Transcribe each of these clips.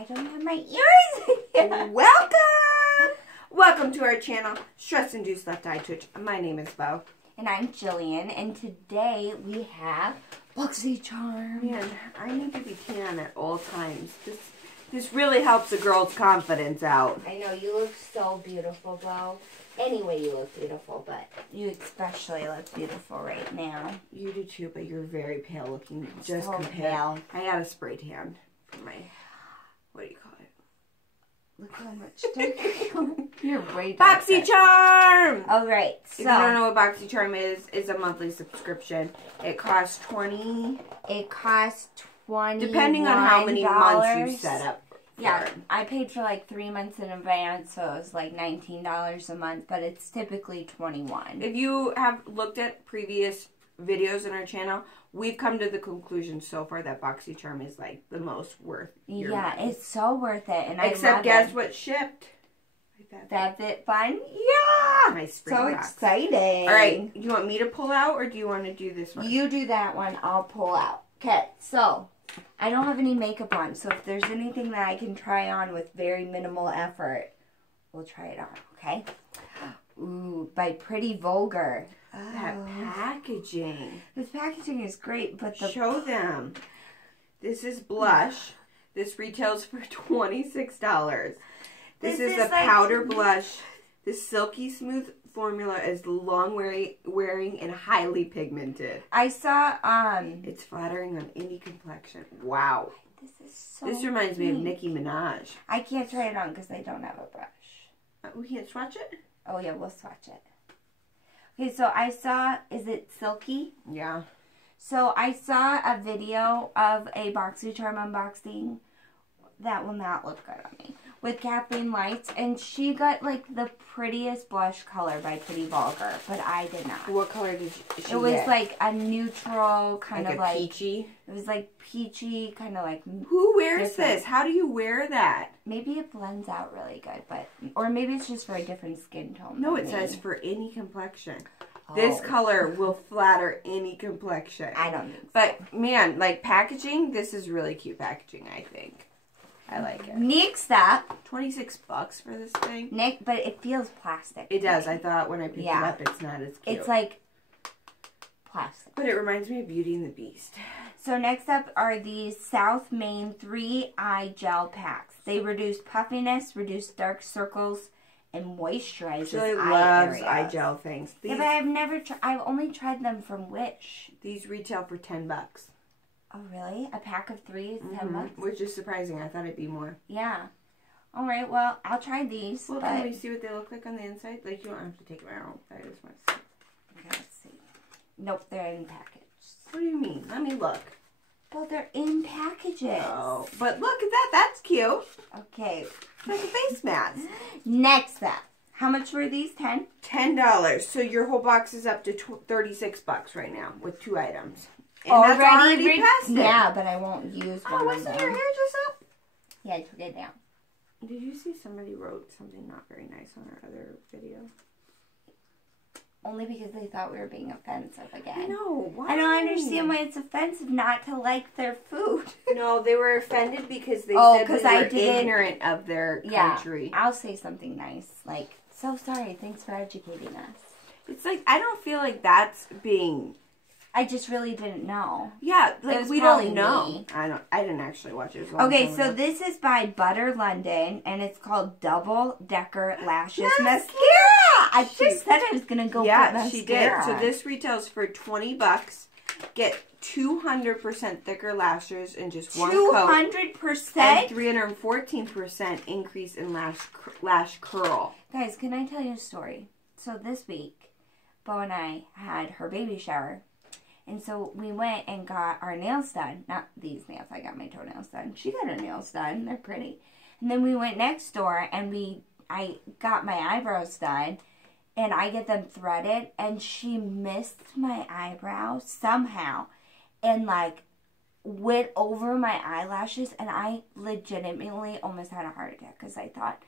I don't have my ears in. Welcome to our channel, Stress-Induced Left Eye Twitch. My name is Bo. And I'm Jillian, and today we have Boxycharm. Man, I need to be tan at all times. This really helps a girl's confidence out. I know, you look so beautiful, Bo. Anyway, you look beautiful, but you especially look beautiful right now. You do too, but you're very pale looking. Just so compared. Pale. I got a spray tan for my, what do you call it? Look how much you're way darker. Boxycharm! All right, so. If you don't know what Boxycharm is, it's a monthly subscription. It costs $20. It costs $21. Depending on how many months you set up. Yeah, I paid for like 3 months in advance, so it was like $19 a month, but it's typically $21. If you have looked at previous videos on our channel, we've come to the conclusion so far that Boxycharm is like the most worth your money. It's so worth it, and except guess what shipped? That fun? Yeah! My spring so box. Exciting. All right, do you want me to pull out or do you want to do this one? You do that one, I'll pull out. Okay, so I don't have any makeup on, so if there's anything that I can try on with very minimal effort, we'll try it on, okay? Ooh, by Pretty Vulgar. That packaging. This packaging is great, but the... Show them. This is blush. This retails for $26. This is a powder blush. This silky smooth formula is long wearing and highly pigmented. I saw, It's flattering on any complexion. Wow. This is so This reminds me of Nicki Minaj. I can't try it on because I don't have a brush. We can't swatch it? Oh, yeah, we'll swatch it. Okay, so I saw, is it silky? Yeah. So I saw a video of a Boxycharm unboxing that will not look good on me with Kathleen Lights, and she got like the prettiest blush color by Pretty Vulgar, but I did not. What color did she It was get? like a neutral kind of like peachy. It was like peachy, kind of like. Who wears this? How do you wear that? Maybe it blends out really good, but or maybe it's just for a different skin tone. No, it says for any complexion. Oh. This color will flatter any complexion. I don't think so. But man, like packaging, this is really cute packaging, I think. I like it. Next up, $26 for this thing. but it feels plastic. It does. I thought when I picked it up, it's not as cute. It's like plastic. But it reminds me of Beauty and the Beast. So next up are these South Main 3-Eye Gel Packs. They reduce puffiness, reduce dark circles, and moisturize She eye loves areas. eye gel things. Yeah, but I've never I've only tried them from Wish. These retail for $10. Oh, really? A pack of 3 is $10? Which is surprising. I thought it'd be more. Yeah. All right, well, I'll try these. Well, can we see what they look like on the inside? Like, you don't have to take them out. I just want to see. Okay, let's see. Nope, they're in packages. What do you mean? Let me look. Well, they're in packages. Oh, but look at that. That's cute. Okay. It's like a face mask. Next up. How much were these? $10. So your whole box is up to $36 right now with 2 items. And already that's already past it. Yeah, but I won't use one. Oh, wasn't your hair just up? Yeah, I took it down. Did you see somebody wrote something not very nice on our other video? Only because they thought we were being offensive again. I know. Why? I don't understand why it's offensive not to like their food. No, they were offended because they said we were ignorant of their country. I'll say something nice. Like, so sorry. Thanks for educating us. It's like, I don't feel like that's being... I just really didn't know. Yeah, like we don't know. Me. I didn't actually watch it. Okay, so this is by Butter London, and it's called Double Decker Lashes Mascara. I just said I was gonna go put mascara. Yeah, she did. So this retails for $20. Get 200% thicker lashes in just one coat. 200%? And 314% increase in lash curl. Guys, can I tell you a story? So this week, Bo and I had her baby shower. And so we went and got our nails done. Not these nails. I got my toenails done. She got her nails done. They're pretty. And then we went next door and I got my eyebrows done. And I get them threaded. And she missed my eyebrow somehow. And like went over my eyelashes. And I legitimately almost had a heart attack. Because I thought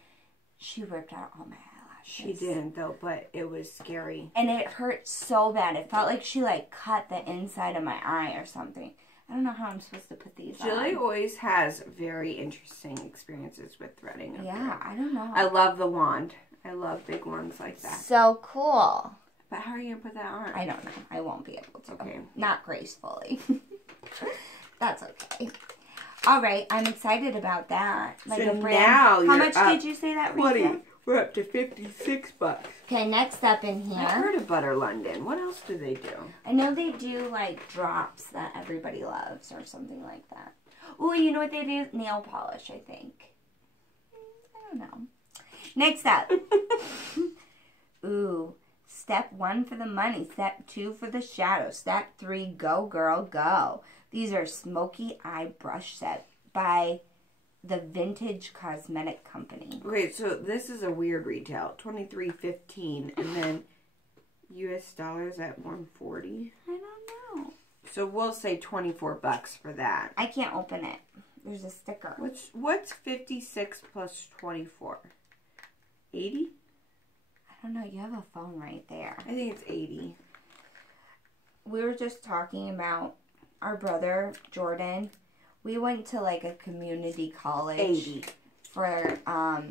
she ripped out all my eyelashes. She didn't though, but it was scary. And it hurt so bad. It felt like she like cut the inside of my eye or something. I don't know how I'm supposed to put these Jilly on. always has very interesting experiences with threading. Yeah, I don't know. I love the wand. I love big ones like that. So cool. But how are you going to put that on? I don't know. I won't be able to. Okay. Not gracefully. That's okay. All right. I'm excited about that. Like so a brand. now How much did you say that retail? We're up to $56. Okay, next up in here. I've heard of Butter London. What else do they do? I know they do like drops that everybody loves or something like that. Oh, you know what they do? Nail polish, I think. I don't know. Next up. Ooh. Step 1 for the money. Step 2 for the shadow. Step 3, go girl, go. These are Smoky Eye Brush Set by the Vintage Cosmetic Company. Okay, so this is a weird retail. $23.15 and then US dollars at $140. I don't know. So we'll say $24 for that. I can't open it. There's a sticker. What's 56 plus 24? 80? I don't know. You have a phone right there. I think it's 80. We were just talking about our brother, Jordan. We went to like a community college 80. for our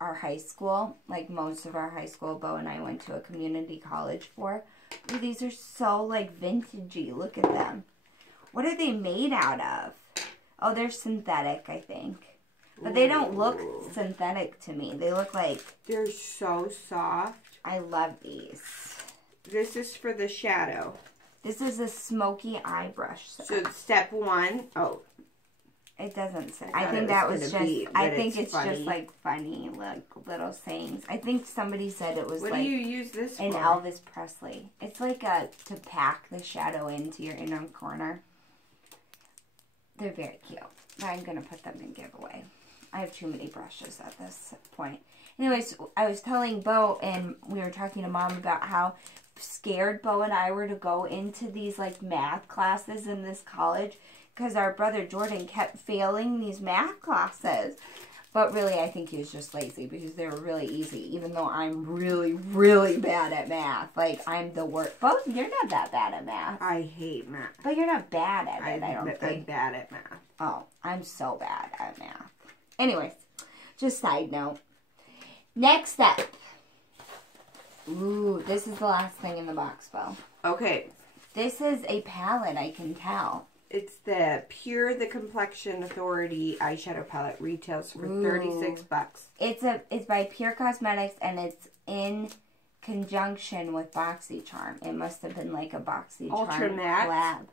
high school. Like most of our high school, Bo and I went to a community college for. Ooh, these are so like vintagey. Look at them. What are they made out of? Oh, they're synthetic, I think. But they don't look synthetic to me. They look like... They're so soft. I love these. This is for the shadow. This is a smoky eye brush set. So step 1. Oh. It doesn't say. I think that was just... I think it's funny. just like funny, like little sayings. I think somebody said it was what like... do you use this for? An Elvis Presley. It's like to pack the shadow into your inner corner. They're very cute. I'm going to put them in giveaway. I have too many brushes at this point. Anyways, I was telling Bo, and we were talking to Mom about how scared Bo and I were to go into these like math classes in this college because our brother Jordan kept failing these math classes. But really, I think he was just lazy because they were really easy, even though I'm really, really bad at math. Like, I'm the worst. Bo, you're not that bad at math. I hate math. But you're not bad at it, I don't think. I'm bad at math. Oh, I'm so bad at math. Anyways, just side note. Next up. Ooh, this is the last thing in the box, Bo. Okay. This is a palette, I can tell. It's the Pure the Complexion Authority eyeshadow palette. Retails for $36. It's by Pure Cosmetics, and it's in conjunction with Boxycharm. It must have been like a Boxycharm Ultra matte. collab.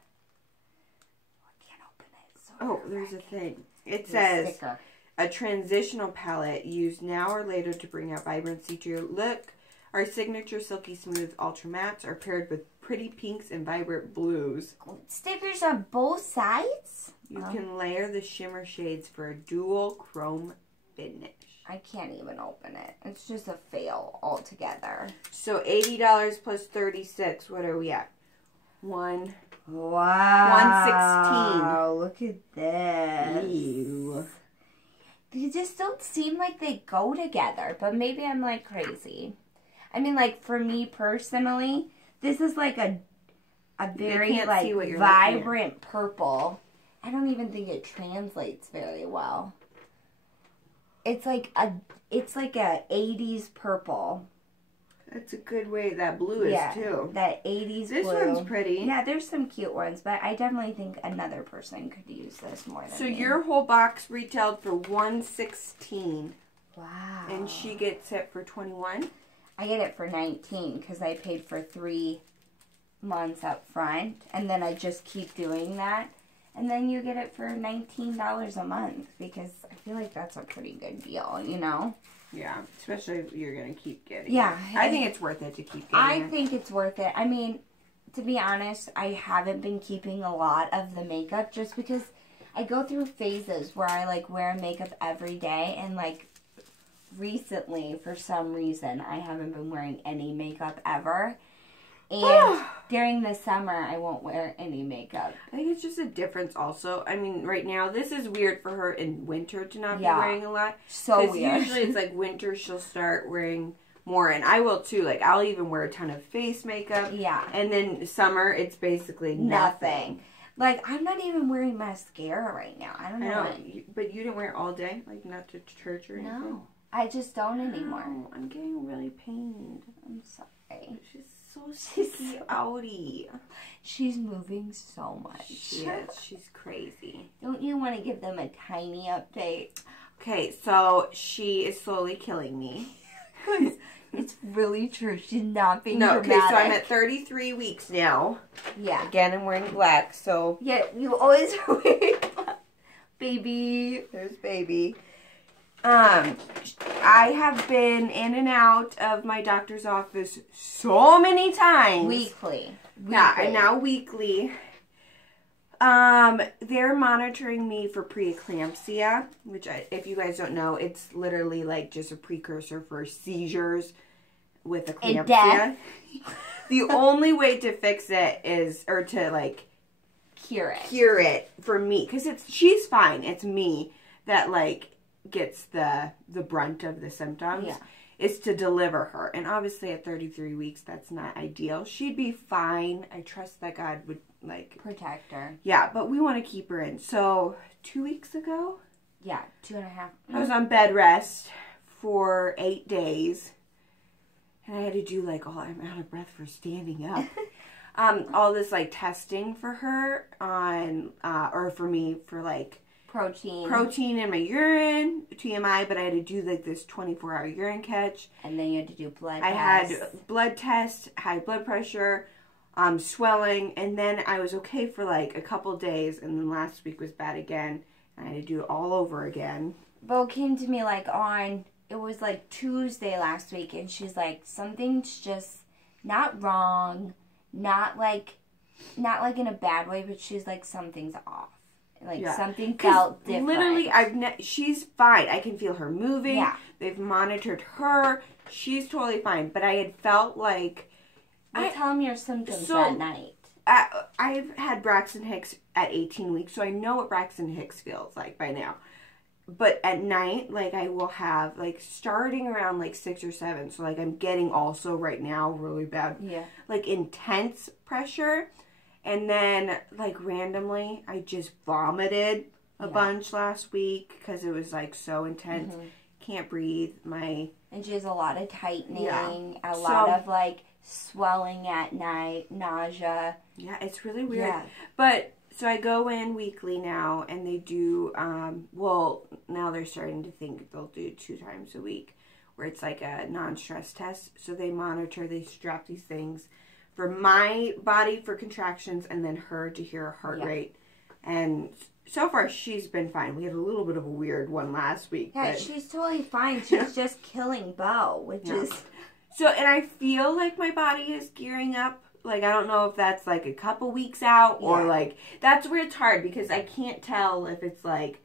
I can't open it. It's so Oh, there's a thing. It says... sticker. A transitional palette used now or later to bring out vibrancy to your look. Our signature silky smooth ultra mattes are paired with pretty pinks and vibrant blues. Stickers on both sides? You can layer the shimmer shades for a dual chrome finish. I can't even open it. It's just a fail altogether. So $80 plus $36. What are we at? Wow. 116. Look at this. Ew. They just don't seem like they go together, but maybe I'm like crazy. I mean, like for me personally, this is like a very like vibrant purple. I don't even think it translates very well. It's like a 80s purple. That's a good way that blue is too. That 80s this blue. This one's pretty. Yeah, there's some cute ones, but I definitely think another person could use this more than So me. your whole box retailed for $116. Wow. And she gets it for $21? I get it for $19 because I paid for 3 months up front, and then I just keep doing that. And then you get it for $19 a month because I feel like that's a pretty good deal, you know? Yeah, especially if you're going to keep getting it. Yeah. I think it's worth it to keep getting I think it's worth it. I mean, to be honest, I haven't been keeping a lot of the makeup just because I go through phases where I, like, wear makeup every day. And, like, recently, for some reason, I haven't been wearing any makeup ever. And during the summer, I won't wear any makeup. I think it's just a difference also. I mean, right now, this is weird for her in winter to not be wearing a lot. So weird. Because usually it's like winter, she'll start wearing more. And I will too. Like, I'll even wear a ton of face makeup. Yeah. And then summer, it's basically nothing. Like, I'm not even wearing mascara right now. I don't know. I know, but you didn't wear it all day? Like, not to church or anything? No. I just don't anymore. Oh, I'm getting really pained. I'm sorry. She's so sticky outy. She's moving so much. She is. She's crazy. Don't you want to give them a tiny update? Okay, so she is slowly killing me. It's really true. She's not being dramatic. dramatic. Okay, so I'm at 33 weeks now. Yeah. Again, I'm wearing black, so... Yeah, you always are wearing black. Baby. There's baby. I have been in and out of my doctor's office so many times. Weekly. Yeah, and now weekly. They're monitoring me for preeclampsia, which, if you guys don't know, it's literally like just a precursor for seizures with eclampsia. And death. The only way to fix it is, or to like cure it for me, because she's fine. It's me that like gets the brunt of the symptoms. Yeah. Is to deliver her, and obviously at 33 weeks that's not ideal. She'd be fine. I trust that God would like protect her. Yeah, but we want to keep her in. So 2 weeks ago, yeah, 2.5. I was on bed rest for 8 days, and I had to do like I'm out of breath for standing up. All this like testing for her on or for me for like protein in my urine, TMI, but I had to do like this 24-hour urine catch. And then you had to do blood tests. I had blood tests, high blood pressure, swelling, and then I was okay for like a couple days, and then last week was bad again, and I had to do it all over again. Bo came to me like it was like Tuesday last week, and she's like, something's just not wrong, not like in a bad way, but she's like, something's off. Like, something felt different. Literally, she's fine. I can feel her moving. Yeah. They've monitored her. She's totally fine. But I had felt like... tell them your symptoms that night. I've had Braxton Hicks at 18 weeks, so I know what Braxton Hicks feels like by now. But at night, like, I will have, like, starting around, like, 6 or 7. So, like, I'm getting also right now really bad, like, intense pressure. And then, like, randomly, I just vomited a bunch last week because it was, like, so intense. Mm-hmm. Can't breathe. And she has a lot of tightening, a lot of, like, swelling at night, nausea. Yeah, it's really weird. Yeah. But, so I go in weekly now, and they do, now they're starting to think they'll do 2 times a week, where it's, like, a non-stress test. So they monitor, they strap these things for my body for contractions, and then her to hear her heart rate. And so far, she's been fine. We had a little bit of a weird one last week. Yeah, she's totally fine. She's just killing Bo, which is... So, and I feel like my body is gearing up. Like, I don't know if that's, like, a couple weeks out, or, like... That's where it's hard, because I can't tell if it's, like,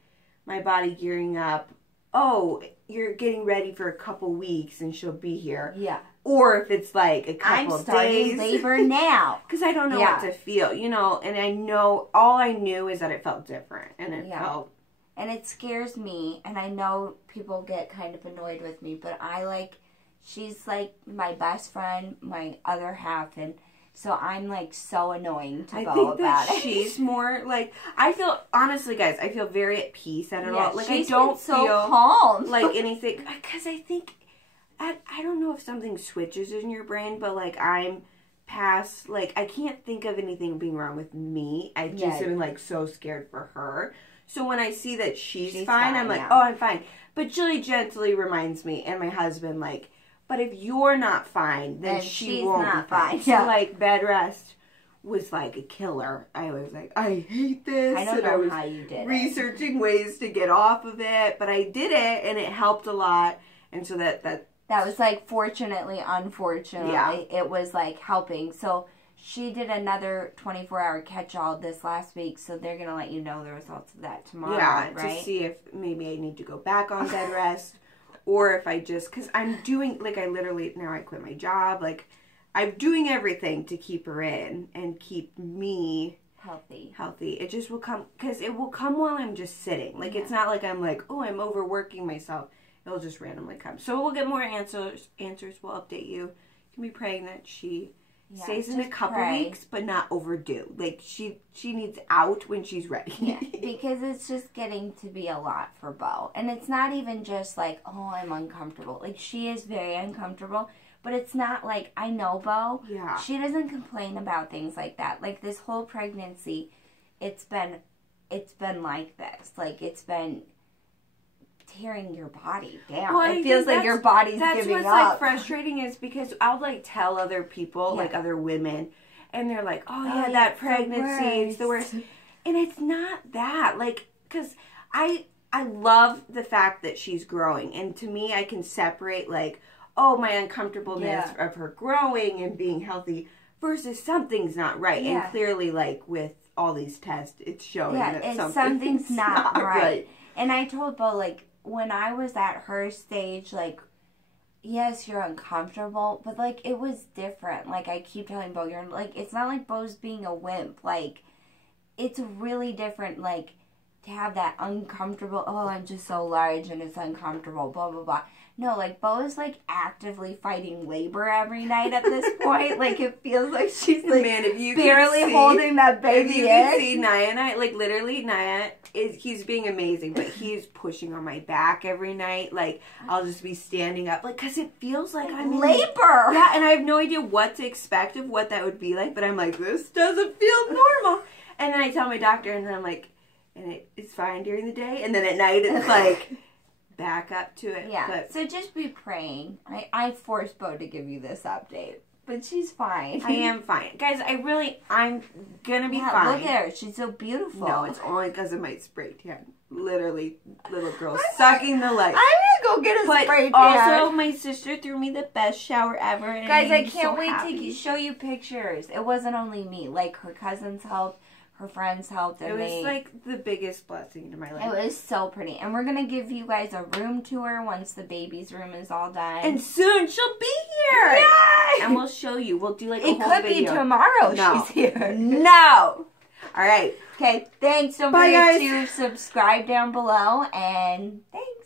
my body gearing up. Oh, you're getting ready for a couple weeks, and she'll be here. Yeah. Or if it's like a couple of days. I'm starting labor now. Because I don't know what to feel, you know. And I know, all I knew is that it felt different. And it felt... And it scares me. And I know people get kind of annoyed with me. But she's like my best friend, my other half. And so I'm like so annoying to Bo about it. She's more like... I feel, honestly guys, I feel very at peace at it all. Like I don't so feel calm. Like anything. Because I think... I don't know if something switches in your brain, but, like, I'm past, like, I can't think of anything being wrong with me. I just am, like, so scared for her. So when I see that she's fine, I'm like, oh, I'm fine. But Julie gently reminds me, and my husband, like, but if you're not fine, then she won't be fine. So, like, bed rest was, like, a killer. I was like, I hate this. I don't know how you did researching ways to get off of it, but I did it, and it helped a lot. And so that was, like, fortunately, unfortunately, it was, like, helping. So, she did another 24-hour catch-all this last week, so they're going to let you know the results of that tomorrow, right? To see if maybe I need to go back on bed rest, or if I just, because I'm doing, like, now I quit my job, like, I'm doing everything to keep her in and keep me healthy. It just will come, because it will come while I'm just sitting. Like, it's not like I'm like, oh, I'm overworking myself. It'll just randomly come. So we'll get more answers. We'll update you. You can be praying that she Yeah, stays in a couple weeks, but not overdue. Like, she needs out when she's ready. Yeah, because it's just getting to be a lot for Bo. And it's not even just like, oh, I'm uncomfortable. Like, she is very uncomfortable, but it's not like, I know Bo. Yeah. She doesn't complain about things like that. Like, this whole pregnancy, it's been like this. Like, it's been tearing your body down. Well, it feels like your body's giving up. That's what's like frustrating is because I'll like tell other people, like other women, and they're like, "Oh yeah, that pregnancy, it's the worst," and it's not that. Like, because I love the fact that she's growing, and to me, I can separate like, oh, my uncomfortableness of her growing and being healthy versus something's not right, and clearly, like with all these tests, it's showing that something's not right. And I told Bo, like, when I was at her stage, like, yes, you're uncomfortable, but, like, it was different. Like, I keep telling Bo, you're, like, it's not like Bo's being a wimp. Like, it's really different, like, to have that uncomfortable, oh, I'm just so large and it's uncomfortable, blah, blah, blah. No, like, Bo is, like, actively fighting labor every night at this point. Like, it feels like she's, like, man, if you barely holding that baby in. If you can see Naya and I, like, literally, Naya, he's being amazing, but he's pushing on my back every night. Like, I'll just be standing up, like, because it feels like I'm in labor. Yeah, and I have no idea what to expect of what that would be like, but I'm like, this doesn't feel normal. And then I tell my doctor, and then I'm like, and it's fine during the day, and then at night it's like... back up to it. Yeah, but so just be praying. I forced Bo to give you this update, but she's fine. I am fine. Guys, I'm gonna be fine. Look at her. She's so beautiful. No, it's only because of my spray tan. Literally, little girl sucking the life. I'm gonna go get a spray tan. Also, my sister threw me the best shower ever. And guys, I can't wait to show you pictures. It wasn't only me. Like, her cousins helped. Her friends helped. And it was like the biggest blessing in my life. It was so pretty. And we're going to give you guys a room tour once the baby's room is all done. And soon she'll be here. Yay! And we'll show you. We'll do like a whole video. It could be tomorrow she's here. No. All right. Okay. Thanks. Don't forget to subscribe down below. And thanks.